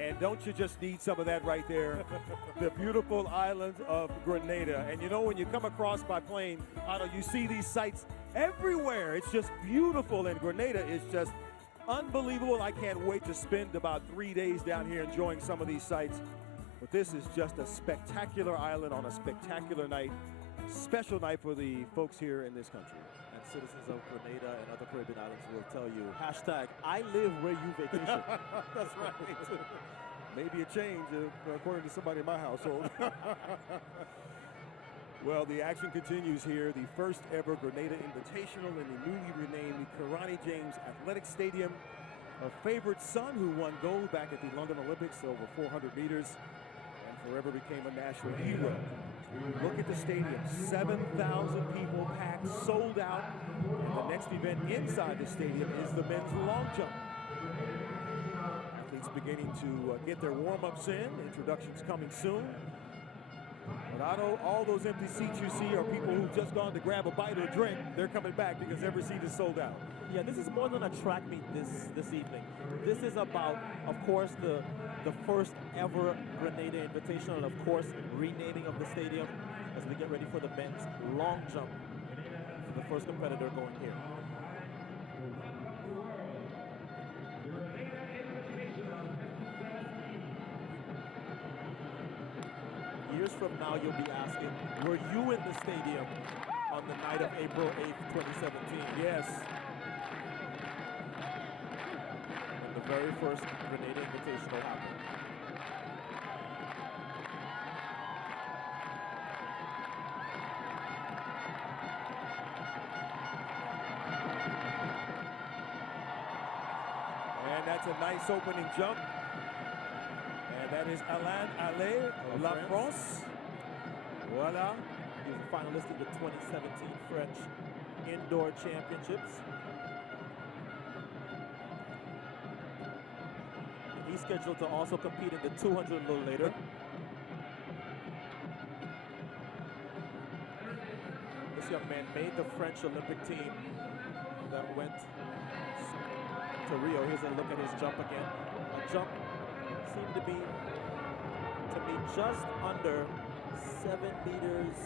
And don't you just need some of that right there? The beautiful island of Grenada. And you know, when you come across by plane, you see these sights everywhere. It's just beautiful, and Grenada is just unbelievable. I can't wait to spend about 3 days down here enjoying some of these sights. But this is just a spectacular island on a spectacular night. Special night for the folks here in this country. And citizens of Grenada and other Caribbean islands will tell you, hashtag, I live where you vacation. That's right. Maybe a change, according to somebody in my household. Well, the action continues here. The first ever Grenada Invitational in the newly renamed Grenada James Athletic Stadium. A favorite son who won gold back at the London Olympics over 400 meters and forever became a national hero. Look at the stadium, 7,000 people packed, sold out. And the next event inside the stadium is the men's long jump. Athletes beginning to get their warm-ups in, introductions coming soon. But I know all those empty seats you see are people who've just gone to grab a bite or a drink. They're coming back because every seat is sold out. Yeah, this is more than a track meet this evening. This is about, of course, the first ever Grenada Invitational, and of course, renaming of the stadium as we get ready for the men's long jump for the first competitor going here. Years from now, you'll be asking, were you in the stadium on the night of April 8th, 2017? Yes. When the very first Grenada Invitational happened. And that's a nice opening jump. And that is ALAIS of La France. Voila. He was a finalist in the 2017 French Indoor Championships. And he's scheduled to also compete in the 200 a little later. This young man made the French Olympic team that went to Rio. Here's a look at his jump again. A jump seemed to be, just under 7 meters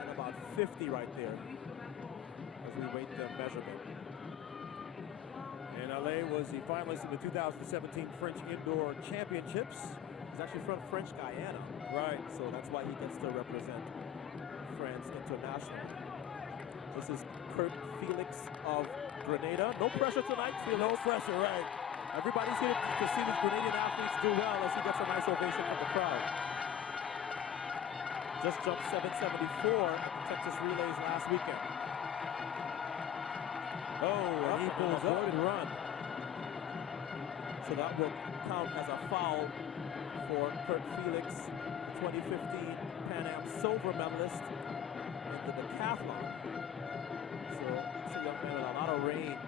and about 50 right there as we wait the measurement. And ALAIS was the finalist in the 2017 French Indoor Championships. He's actually from French Guyana. Right. So that's why he gets to represent France internationally. This is Felix of Grenada. No pressure tonight, Felix. No pressure, right. Everybody's here to see these Grenadian athletes do well as he gets a nice ovation from the crowd. Just jumped 774 at the Texas Relays last weekend. Oh, and he pulls up and run. So that will count as a foul for Felix, 2015 Pan Am silver medalist in the decathlon. So it's a young man with a lot of range.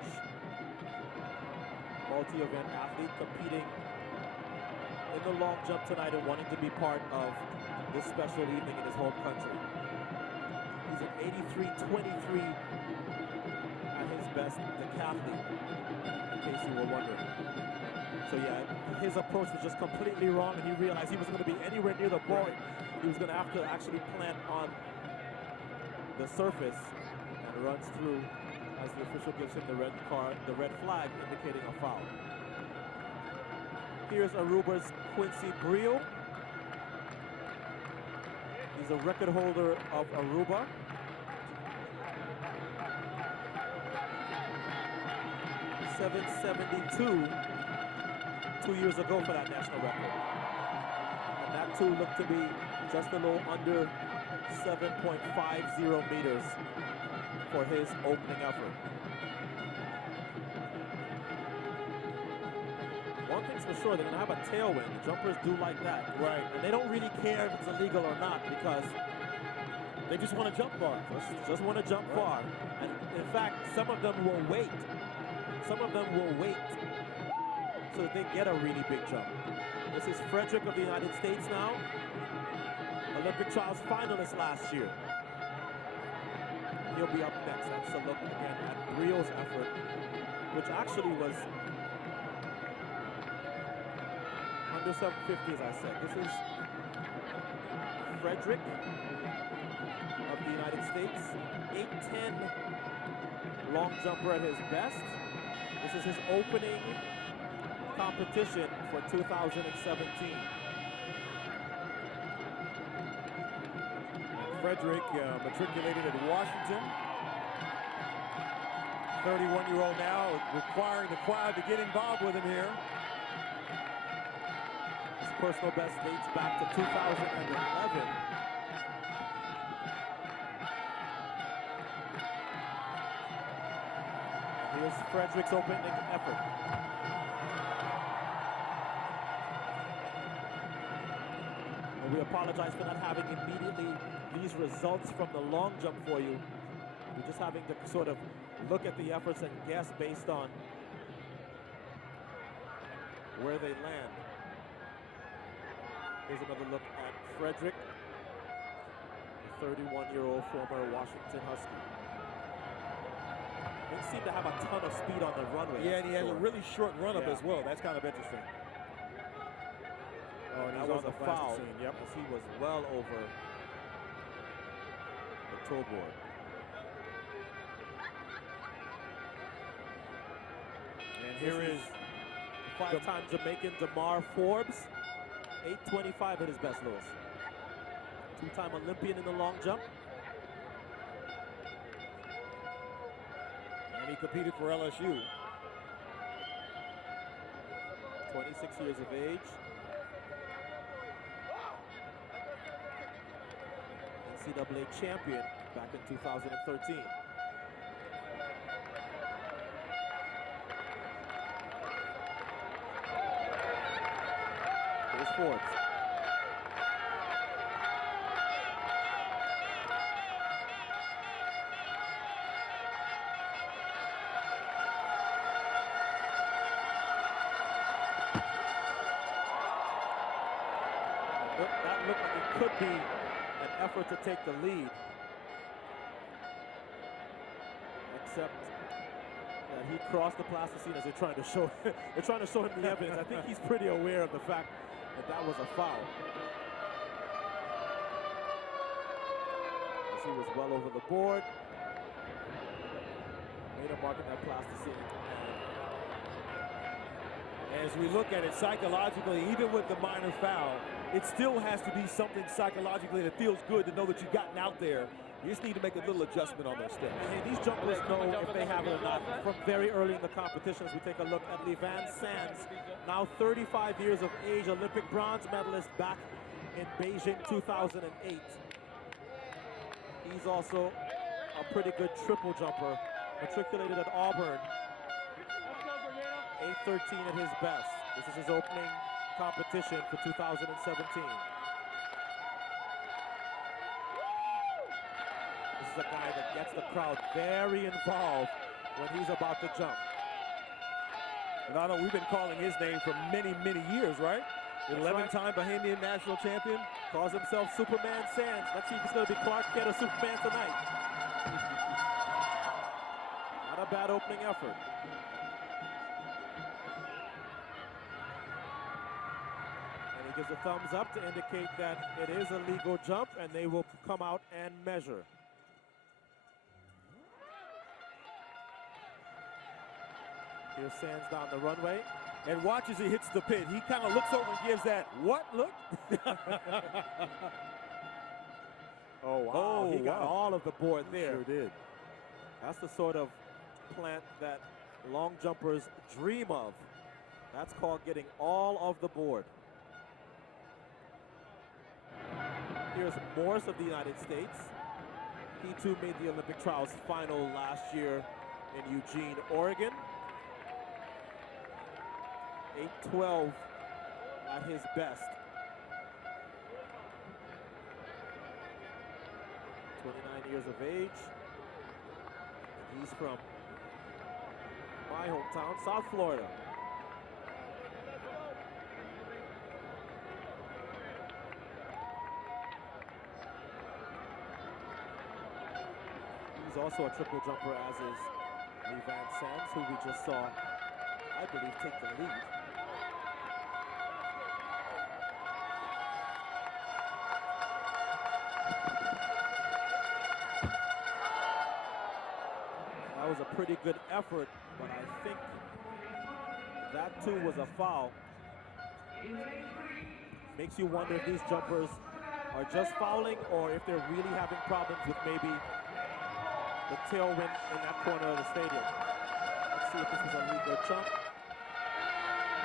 Multi-event athlete competing in the long jump tonight and wanting to be part of this special evening in his home country. He's an 83.23 at his best decathlete, in case you were wondering. So yeah, his approach was just completely wrong, and he realized he wasn't going to be anywhere near the board. He was going to have to actually plant on the surface, and runs through as the official gives him the red card, the red flag indicating a foul. Here's Aruba's Quincy BREELL. He's a record holder of Aruba. .772 2 years ago for that national record. And that too looked to be just a little under 7.50 meters for his opening effort. One thing's for sure, they're going to have a tailwind. The jumpers do like that. Right. And they don't really care if it's illegal or not because they just want to jump far. Just want to jump far. And in fact, some of them will wait. Some of them will wait so that they get a really big jump. This is Frederick of the United States now. Olympic trials finalist last year. He'll be up next. That's a look again at BREELL's effort, which actually was under 750, as I said. This is Frederick of the United States, 8'10", long jumper at his best. This is his opening competition for 2017. Frederick matriculated at Washington. 31-year-old now, requiring the crowd to get involved with him here. His personal best dates back to 2011. Here's Frederick's opening effort. And we apologize for not having immediately these results from the long jump for you. We're just having to sort of look at the efforts and guess based on where they land. Here's another look at Frederick, the 31-year-old former Washington Husky. Didn't seem to have a ton of speed on the runway. Yeah, and he has a really short run-up as well. That's kind of interesting. Oh, and that he's was on a the foul, yep. as he was well over the toe board. And here is five-time Jamaican DAMAR Forbes, 825 at his best, Lewis. Two-time Olympian in the long jump. And he competed for LSU. 26 years of age. NCAA champion back in 2013. Here's Forbes. That looked like it could be an effort to take the lead, except that he crossed the plasticine as they're trying to show they're trying to show him the evidence. I think he's pretty aware of the fact that that was a foul, as he was well over the board, made a mark in that plasticine. As we look at it psychologically, even with the minor foul, it still has to be something psychologically that feels good to know that you've gotten out there. You just need to make a little adjustment on those steps. Hey, these jumpers know if they have it or not from very early in the competition. As we take a look at LEEVAN Sands, now 35 years of age, Olympic bronze medalist back in Beijing 2008. He's also a pretty good triple jumper, matriculated at Auburn. 813 at his best. This is his opening competition for 2017. This is a guy that gets the crowd very involved when he's about to jump. And I know we've been calling his name for many, many years, right? 11-time Bahamian national champion. Calls himself Superman Sands. Let's see if it's going to be Clark Kent or Superman tonight. Not a bad opening effort. He gives a thumbs up to indicate that it is a legal jump, and they will come out and measure. Here's Sands down the runway. And watch as he hits the pit. He kind of looks over and gives that, what look? Oh, wow. He got all of the board there. Sure did. That's the sort of plant that long jumpers dream of. That's called getting all of the board. Here's MORSE of the United States. He too made the Olympic trials final last year in Eugene, Oregon. 812 at his best. 29 years of age. And he's from my hometown, South Florida. He's also a triple jumper, as is LEEVAN Sands, who we just saw, I believe, take the lead. pretty good effort, but I think that too was a foul. Makes you wonder if these jumpers are just fouling or if they're really having problems with maybe the tailwind in that corner of the stadium. Let's see if this is a legal jump.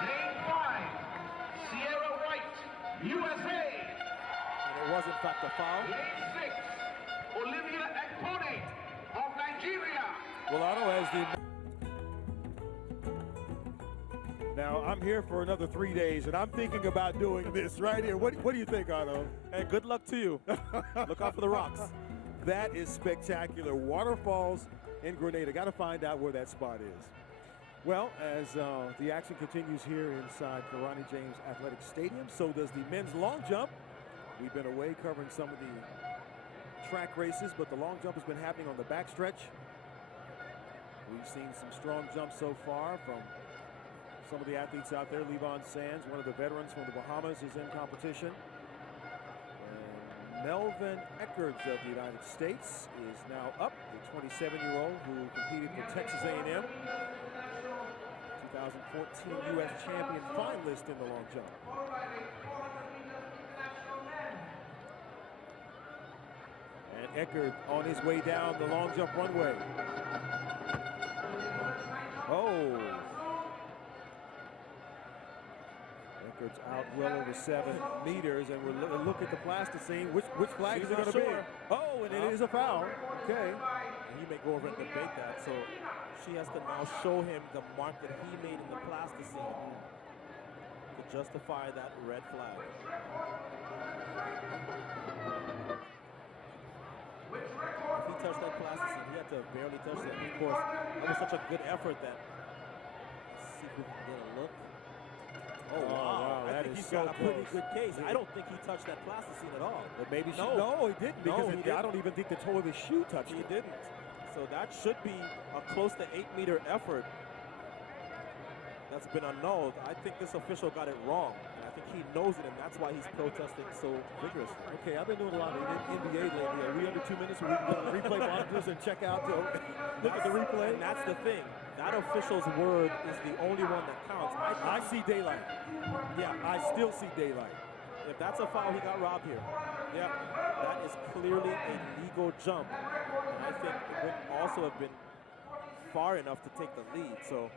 Lane 5, Sierra White, USA. And it was in fact a foul. Lane 6, Olivia Ekpone of Nigeria. Well, Otto, as the... Now, I'm here for another 3 days, and I'm thinking about doing this right here. What do you think, Otto? Hey, good luck to you. Look out for the rocks. That is spectacular. Waterfalls in Grenada. Got to find out where that spot is. Well, as the action continues here inside Grenada James Athletic Stadium, so does the men's long jump. We've been away covering some of the track races, but the long jump has been happening on the backstretch. We've seen some strong jumps so far from some of the athletes out there. LEEVAN Sands, one of the veterans from the Bahamas, is in competition. And Melvin Echard of the United States is now up, the 27-year-old who competed for Texas A&M. 2014 U.S. champion finalist in the long jump. And Echard on his way down the long jump runway. Oh. Echard's out well over 7 meters, and we're look at the plasticine. Which flag is it going to be? Oh, and it is a foul. Okay. And he may go over and debate that, so she has to now show him the mark that he made in the plasticine to justify that red flag. If he touched that plasticine, he had to barely touch that. Of course, that was such a good effort that, let's see if we can get a look. Oh, wow. I think he's got a pretty good case. I don't think he touched that plasticine at all. But maybe no, he didn't, because I don't even think the toe of his shoe touched it. He didn't. So that should be a close to 8-meter effort that's been annulled. I think this official got it wrong. And I think he knows it, and that's why he's protesting so vigorously. Okay, I've been doing a lot of NBA lately. Are we under 2 minutes where we can go to replay monitors and check out, look at the replay? And that's the thing. That official's word is the only one that counts. I see daylight. Yeah, I still see daylight. If that's a foul, he got robbed here. Yeah, that is clearly a legal jump. And I think it would also have been far enough to take the lead. So,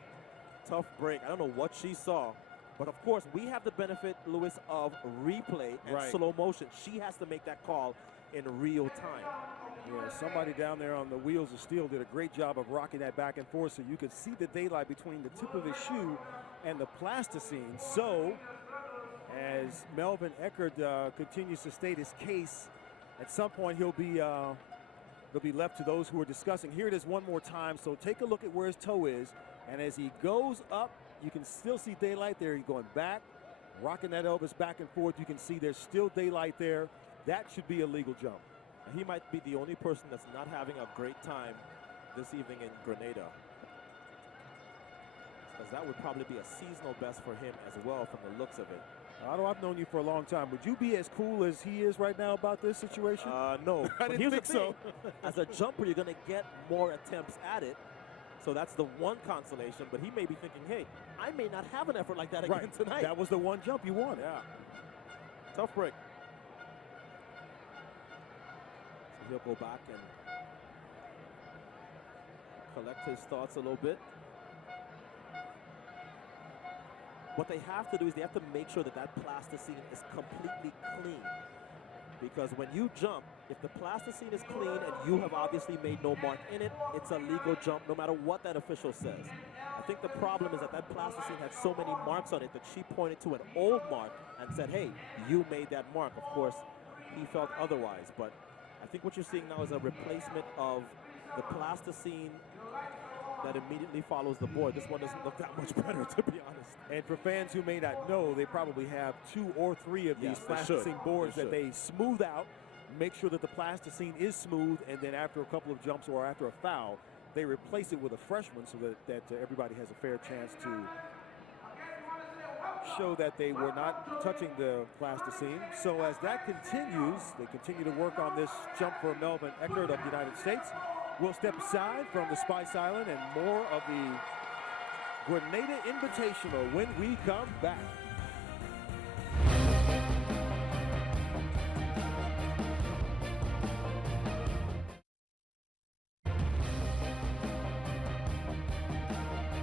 tough break. I don't know what she saw. But of course, we have the benefit, Louis, of replay and slow motion. She has to make that call in real time. Yeah, somebody down there on the wheels of steel did a great job of rocking that back and forth so you could see the daylight between the tip of his shoe and the plasticine. So, as Melvin Echard continues to state his case, at some point he'll be left to those who are discussing. Here it is one more time, so take a look at where his toe is, and as he goes up, you can still see daylight there. He's going back, rocking that Elvis back and forth. You can see there's still daylight there. That should be a legal jump. He might be the only person that's not having a great time this evening in Grenada. Because that would probably be a seasonal best for him as well from the looks of it. Otto, I've known you for a long time. Would you be as cool as he is right now about this situation? No. I didn't think so. As a jumper, you're going to get more attempts at it. So that's the one consolation. But he may be thinking, hey, I may not have an effort like that again tonight. That was the one jump you wanted. Yeah. Tough break. So he'll go back and collect his thoughts a little bit. What they have to do is they have to make sure that that plasticine is completely clean. Because when you jump, if the plasticine is clean and you have obviously made no mark in it, it's a legal jump no matter what that official says. I think the problem is that that plasticine had so many marks on it that she pointed to an old mark and said, hey, you made that mark. Of course, he felt otherwise. But I think what you're seeing now is a replacement of the plasticine that immediately follows the board. This one doesn't look that much better, to be honest. And for fans who may not know, they probably have 2 or 3 of these plasticine boards that they smooth out, make sure that the plasticine is smooth, and then after a couple of jumps or after a foul, they replace it with a fresh one so that everybody has a fair chance to show that they were not touching the plasticine. So as that continues, they continue to work on this jump for Melvin Echard of the United States. We'll step aside from the Spice Island and more of the Grenada Invitational when we come back.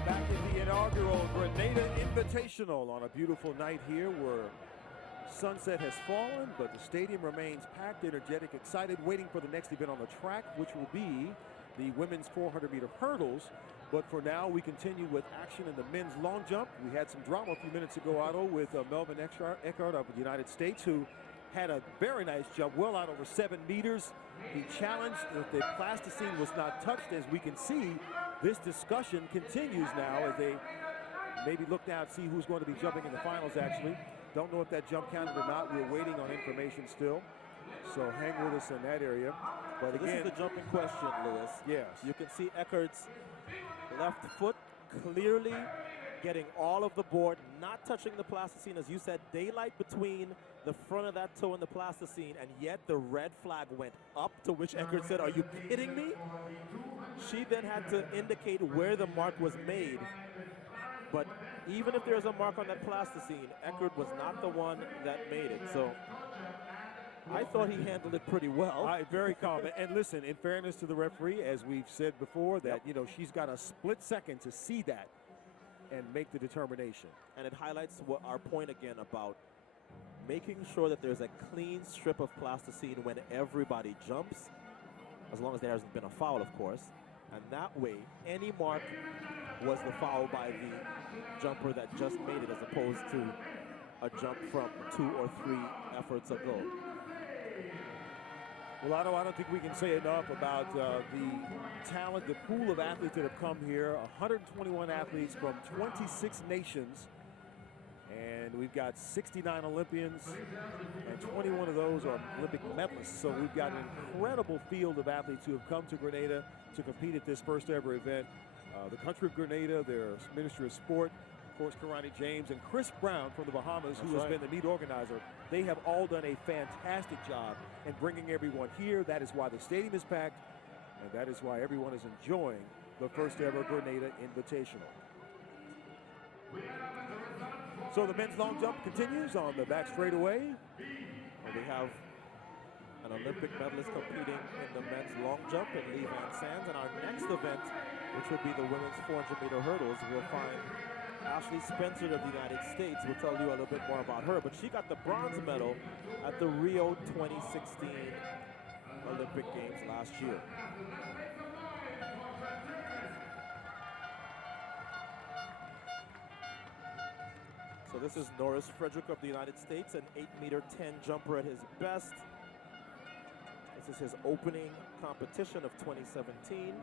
Back at the inaugural Grenada Invitational on a beautiful night here where sunset has fallen, but the stadium remains packed, energetic, excited, waiting for the next event on the track, which will be the women's 400-meter hurdles. But for now, we continue with action in the men's long jump. We had some drama a few minutes ago, Otto, with MELVIN Echard of the United States, who had a very nice jump, well out over 7 meters. He challenged that the plasticine was not touched. As we can see, this discussion continues now as they maybe look down and see who's going to be jumping in the finals, actually. Don't know if that jump counted or not. We're waiting on information still. So hang with us in that area. But again, this is the jumping question, Lewis. Yes. You can see Echard's left foot clearly getting all of the board, not touching the plasticine. As you said, daylight between the front of that toe and the plasticine, and yet the red flag went up, to which Echard said, "Are you kidding me?" She then had to indicate where the mark was made. But even if there's a mark on that plasticine, Echard was not the one that made it. So I thought he handled it pretty well. Very calm. And listen, in fairness to the referee, as we've said before, that you know, she's got a split second to see that and make the determination. And it highlights what our point again about making sure that there's a clean strip of plasticine when everybody jumps, as long as there hasn't been a foul, of course. And that way, any mark was the foul by the jumper that just made it, as opposed to a jump from 2 or 3 efforts ago. Well, Otto, I don't think we can say enough about the talent, the pool of athletes that have come here. 121 athletes from 26 nations. And we've got 69 Olympians, and 21 of those are Olympic medalists. So we've got an incredible field of athletes who have come to Grenada to compete at this first ever event. The country of Grenada, their Minister of Sport, of course, Karani James, and Chris Brown from the Bahamas, who has been the meet organizer. They have all done a fantastic job in bringing everyone here. That is why the stadium is packed, and that is why everyone is enjoying the first ever Grenada Invitational. So the men's long jump continues on the back straightaway. Well, we have an Olympic medalist competing in the men's long jump in LEEVAN Sands. And our next event, which will be the women's 400-meter hurdles, we'll find Ashley Spencer of the United States. We'll tell you a little bit more about her. But she got the bronze medal at the Rio 2016 Olympic Games last year. So this is Norris Frederick of the United States, an 8'10" jumper at his best. This is his opening competition of 2017.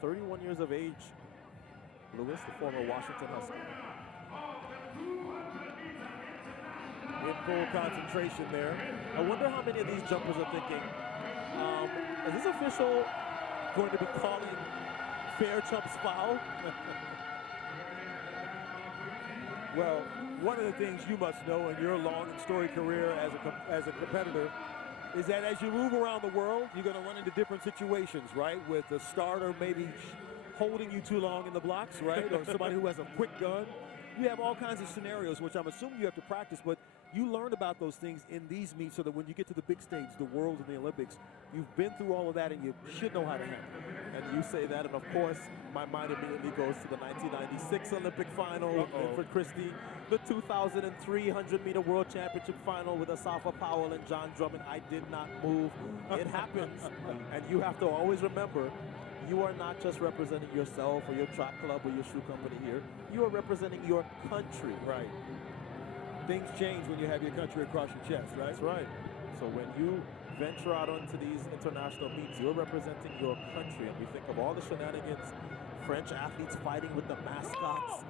31 years of age, Lewis, the former Washington Husker. In full concentration there. I wonder how many of these jumpers are thinking, is this official going to be calling fair jumps foul? Well, one of the things you must know in your long and storied career as a competitor is that as you move around the world, you're going to run into different situations, right? With the starter maybe holding you too long in the blocks, right? Or somebody who has a quick gun. You have all kinds of scenarios, which I'm assuming you have to practice, but you learn about those things in these meets so that when you get to the big stage, the World and the Olympics, you've been through all of that and you should know how to handle it. And you say that, and of course, my mind immediately goes to the 1996 Olympic final with Winfred Christie, the 2003 100-meter World Championship final with Asafa Powell and John Drummond. I did not move. It happens. And you have to always remember, you are not just representing yourself or your track club or your shoe company here. You are representing your country. Right. Things change when you have your country across your chest, right? That's right. So when you venture out onto these international meets, you're representing your country. And we think of all the shenanigans, French athletes fighting with the mascots.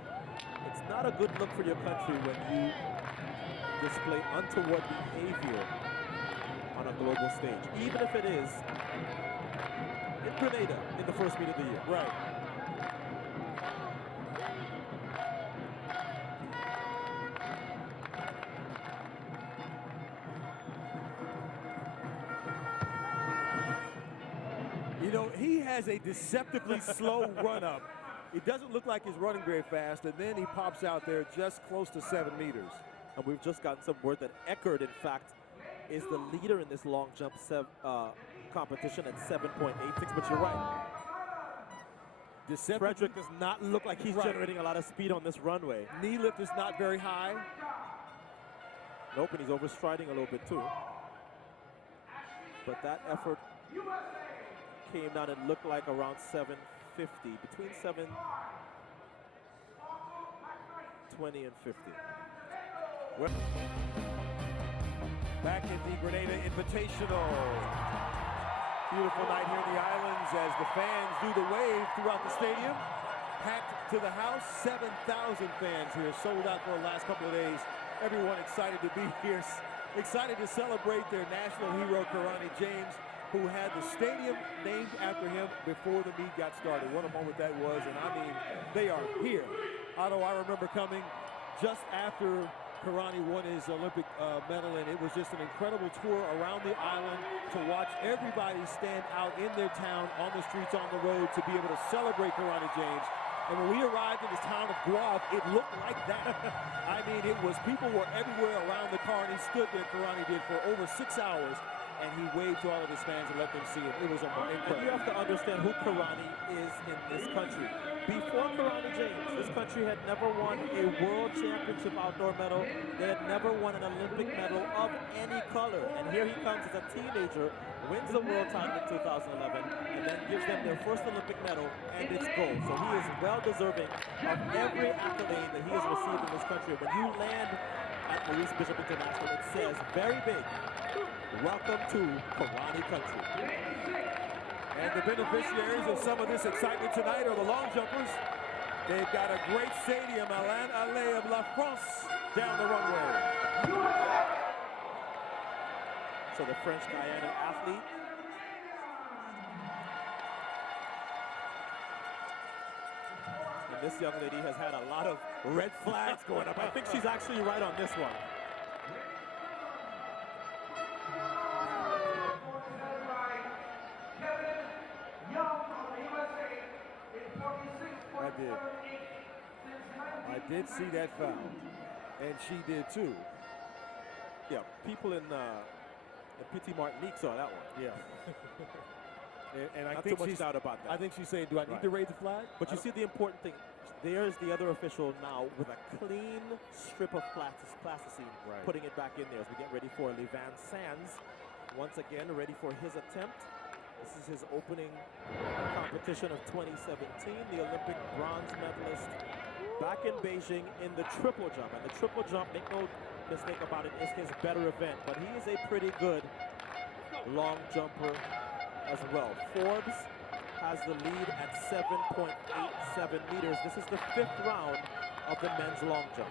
It's not a good look for your country when you display untoward behavior on a global stage, even if it is in Grenada in the first meet of the year. Right. You know, he has a deceptively slow run up. It doesn't look like he's running very fast, and then he pops out there just close to 7 meters. And we've just gotten some word that Echard, in fact, is the leader in this long jump competition at 7.86, but you're right. Frederick does not look like he's generating a lot of speed on this runway. Knee lift is not very high. Nope, and he's overstriding a little bit too. But that effort came down and looked like around 750, between 720 and 50. Back in the Grenada Invitational. Beautiful night here in the islands as the fans do the wave throughout the stadium. Packed to the house, 7,000 fans here, sold out for the last couple of days. Everyone excited to be here, excited to celebrate their national hero, Karani James, who had the stadium named after him before the meet got started. What a moment that was, and I mean, they are here. Otto, I remember coming just after Karani won his Olympic medal, and it was just an incredible tour around the island to watch everybody stand out in their town, on the streets, on the road, to be able to celebrate Karani James. And when we arrived in this town of Guav, it looked like that. I mean, it was, people were everywhere around the car, and he stood there, Karani did, for over 6 hours, and he waved to all of his fans and let them see it. It was incredible. And you have to understand who Karani is in this country. Before Karani James, this country had never won a world championship outdoor medal. They had never won an Olympic medal of any color. And here he comes as a teenager, wins the world title in 2011, and then gives them their first Olympic medal, and it's gold. So he is well deserving of every accolade that he has received in this country. When you land at Maurice Bishop International, it says very big, welcome to Karani country. And the beneficiaries of some of this excitement tonight are the long jumpers. They've got a great stadium, ALAIS of La France, down the runway. So the French Guyana athlete. And this young lady has had a lot of red flags going up. I think she's actually right on this one. I did see that foul, and she did too. Yeah, people in Petit Martinique saw that one. Yeah. and I Not think too much doubt about that. I think she's saying, do I need to raise the flag? But you see the important thing. There's the other official now with a clean strip of plasticine, putting it back in there as we get ready for LEEVAN Sands. Once again, ready for his attempt. This is his opening competition of 2017, the Olympic bronze medalist back in Beijing in the triple jump. And the triple jump, make no mistake about it, is his better event, but he is a pretty good long jumper as well. Forbes has the lead at 7.87 meters. This is the 5th round of the men's long jump.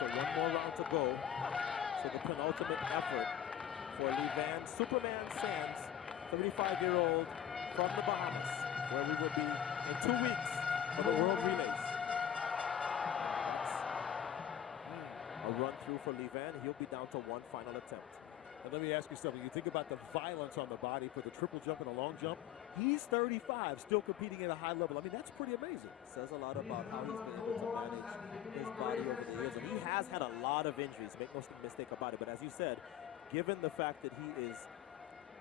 So one more round to go. So the penultimate effort for LEEVAN Superman Sands, 35-year-old from the Bahamas, where we will be in 2 weeks for the World Relays. That's a run through for LEEVAN. He'll be down to one final attempt. And let me ask you something. You think about the violence on the body for the triple jump and the long jump. He's 35, still competing at a high level. I mean, that's pretty amazing. Says a lot about how he's been able to manage his body over the years. And he has had a lot of injuries, make no mistake about it. But as you said, given the fact that he is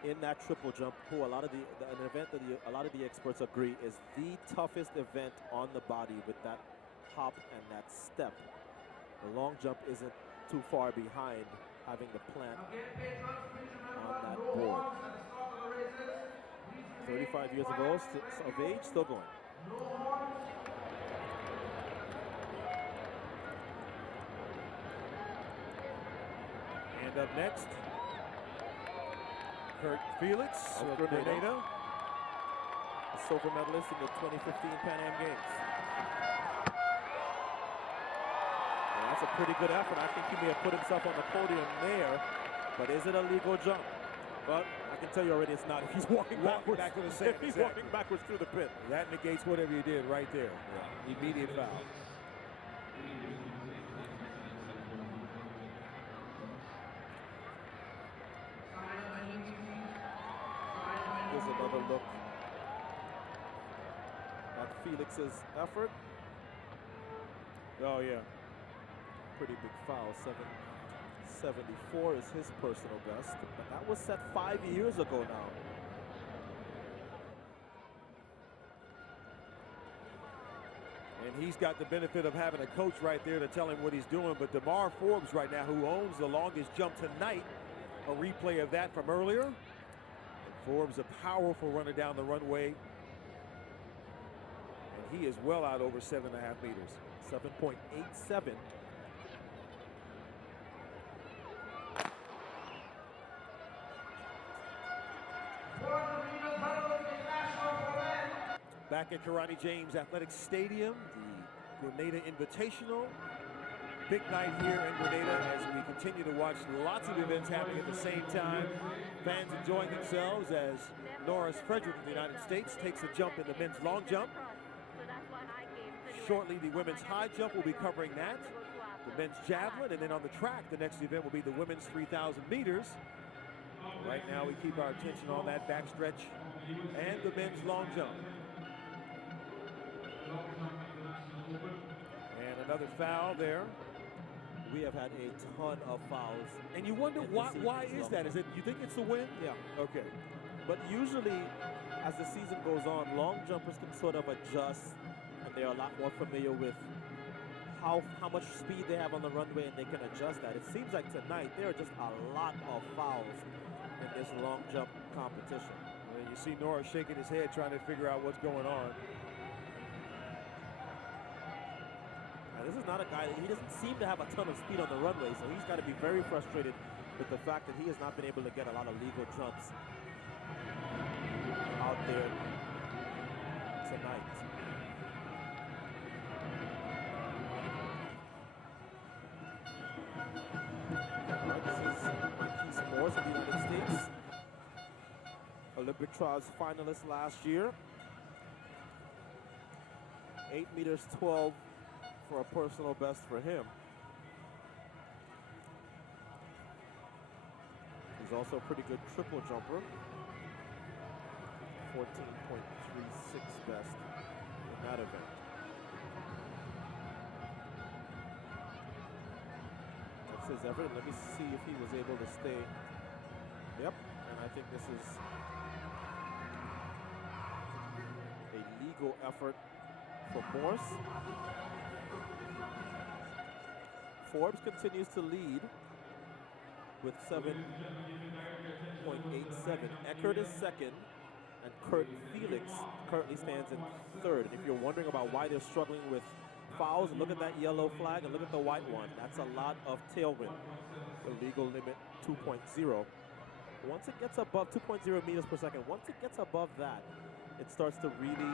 in that triple jump, who a lot of an event that a lot of the experts agree is the toughest event on the body with that hop and that step. The long jump isn't too far behind, having the plant on that board. 35 years of age, still going. And up next, Felix of Grenada. A silver medalist in the 2015 Pan Am Games. Well, that's a pretty good effort. I think he may have put himself on the podium there, but is it a legal jump? But I can tell you already it's not if he's walking backwards. Back to the sand. If he's walking backwards through the pit. That negates whatever you did right there. Yeah. Immediate foul. Here's another look at Felix's effort. Oh, yeah. Pretty big foul. 774 is his personal best, but that was set 5 years ago now. And he's got the benefit of having a coach right there to tell him what he's doing. But DAMAR Forbes right now, who owns the longest jump tonight, a replay of that from earlier. And Forbes, a powerful runner down the runway. And he is well out over 7.5 meters. 7.87. Back at Grenada James Athletic Stadium, the Grenada Invitational. Big night here in Grenada as we continue to watch lots of events happening at the same time. Fans enjoying themselves as Norris Frederick of the United States takes a jump in the men's long jump. Shortly, the women's high jump will be covering that. The men's javelin, and then on the track, the next event will be the women's 3,000 meters. Right now, we keep our attention on that backstretch and the men's long jump. And another foul there. We have had a ton of fouls. And you wonder why is that? Is it, you think it's the wind? Yeah. Okay. But usually, as the season goes on, long jumpers can sort of adjust, and they're a lot more familiar with how much speed they have on the runway, and they can adjust that. It seems like tonight there are just a lot of fouls in this long jump competition. And you see Norris shaking his head, trying to figure out what's going on. Now, this is not a guy that he doesn't seem to have a ton of speed on the runway, so he's got to be very frustrated with the fact that he has not been able to get a lot of legal jumps out there tonight. This is MIKESE MORSE of the United States. Olympic trials finalist last year. 8 meters 12 for a personal best for him. He's also a pretty good triple jumper. 14.36 best in that event. That's his effort. Let me see if he was able to stay. Yep, and I think this is a legal effort for Morse. Forbes continues to lead with 7.87. Echard is second, and Felix currently stands in third. And if you're wondering about why they're struggling with fouls, look at that yellow flag and look at the white one. That's a lot of tailwind. The legal limit 2.0. Once it gets above 2.0 meters per second, once it gets above that, it starts to really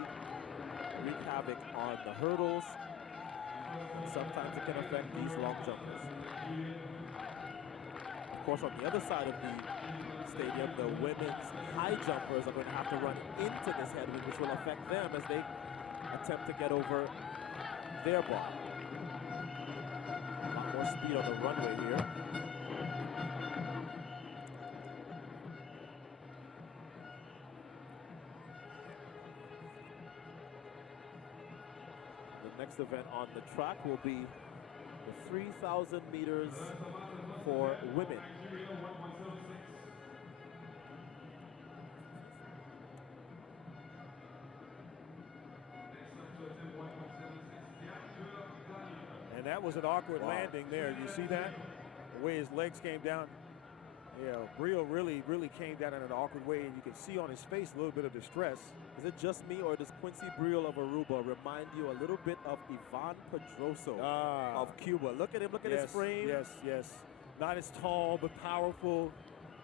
wreak havoc on the hurdles. And sometimes it can affect these long jumpers. Of course, on the other side of the stadium, the women's high jumpers are going to have to run into this headwind, which will affect them as they attempt to get over their bar. A lot more speed on the runway here. The next event on the track will be the 3,000 meters for women. And that was an awkward landing there. You see that? The way his legs came down. Yeah, BREELL really came down in an awkward way, and you can see on his face a little bit of distress. Is it just me, or does Quincy BREELL of Aruba remind you a little bit of Ivan Pedroso of Cuba? Look at him, look at his frame. Yes. Not as tall, but powerful.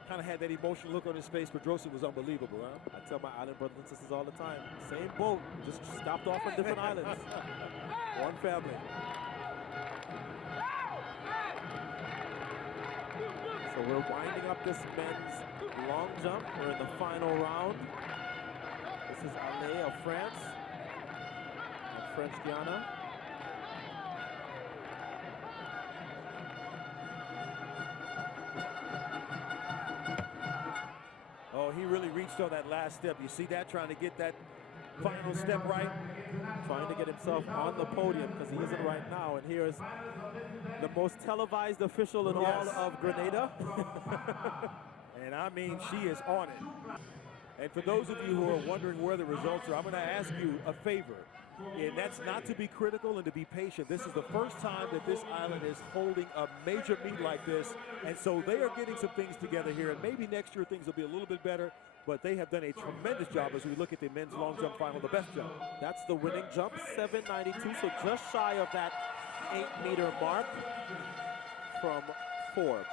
Kind of had that emotional look on his face. Pedroso was unbelievable, huh? I tell my island brothers and sisters all the time, same boat, just stopped off on different islands. One family. So we're winding up this men's long jump. We're in the final round. This is ALAIS of France and French Guiana. Oh, he really reached on that last step. You see that, trying to get that final step right. Trying to get himself on the podium because he isn't right now. And here's the most televised official in all of Grenada. And I mean, she is on it. And for those of you who are wondering where the results are, I'm going to ask you a favor. And that's not to be critical and to be patient. This is the first time that this island is holding a major meet like this. And so they are getting some things together here. And maybe next year things will be a little bit better. But they have done a tremendous job as we look at the men's long jump final, the best jump. That's the winning jump, 792. So just shy of that 8-meter mark from Forbes.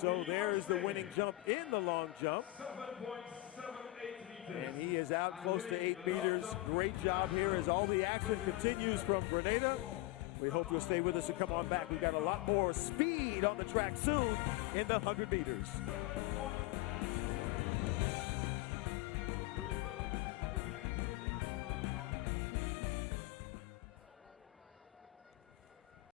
So there's the winning jump in the long jump. And he is out close to 8 meters. Great job here as all the action continues from Grenada. We hope you'll stay with us and come on back. We've got a lot more speed on the track soon in the 100 meters.